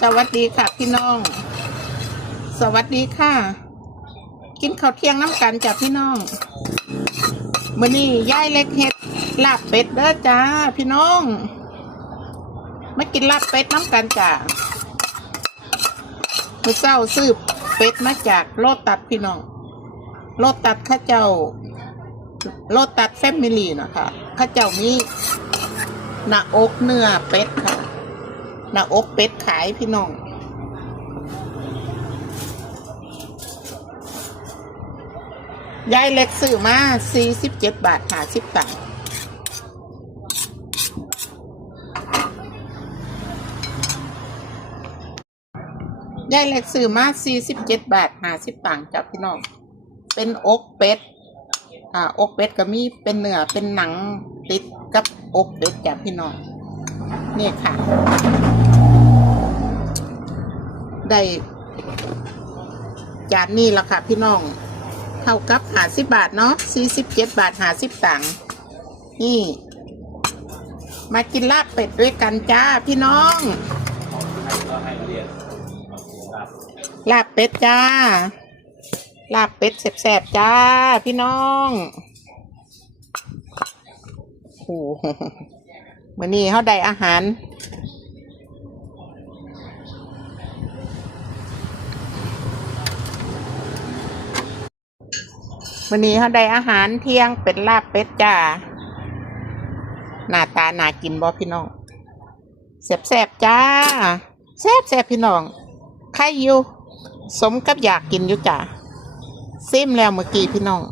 สวัสดีค่ะพี่น้อง สวัสดีค่ะ กินข้าวเที่ยงน้ำกันจ้ะพี่น้องมื้อนี้ยายเล็กเฮ็ดลาบเป็ดเด้อจ้าพี่น้องมากินลาบเป็ดน้ำกันจ้ะมื้อเช้าซื้อเป็ดมาจากโลตัดพี่น้องโลตัดข้าเจ้าโลตัดแฟมิลี่นะคะข้าเจ้ามี หน้าอกเนื้อเป็ดค่ะหน้าอกเป็ดขายพี่น้องยายเล็กซื้อมา47บาท50ตังค์ยายเล็กซื้อมา47บาท50ตังค์จ้ะพี่น้อง เป็นอกเป็ด อ่า อกเป็ดก็มีเป็นเนื้อ เป็นหนัง ติดกับอกเป็ดจ้ะพี่น้องนี่ค่ะ ได้จานนี้ละค่ะพี่น้อง เท่ากับหาสิบบาทเนาะสี่สิบเจ็ดบาทหาสิบตังค์นี่ มากินลาบเป็ดด้วยกันจ้าพี่น้อง ลาบเป็ดจ้า ลาบเป็ดแสบๆจ้าพี่น้อง หมื่อนี้เขาได้อาหาร วันนี้เขาได้อาหารเที่ยงเป็นลาบเป็ดจ้า หน้าตาน่ากินบ่พี่น้องแซ่บๆจ้าแซ่บๆพี่น้องใครอยู่ สมกับอยากกินอยู่จ้าซิมแล้วเมื่อกี้พี่น้อง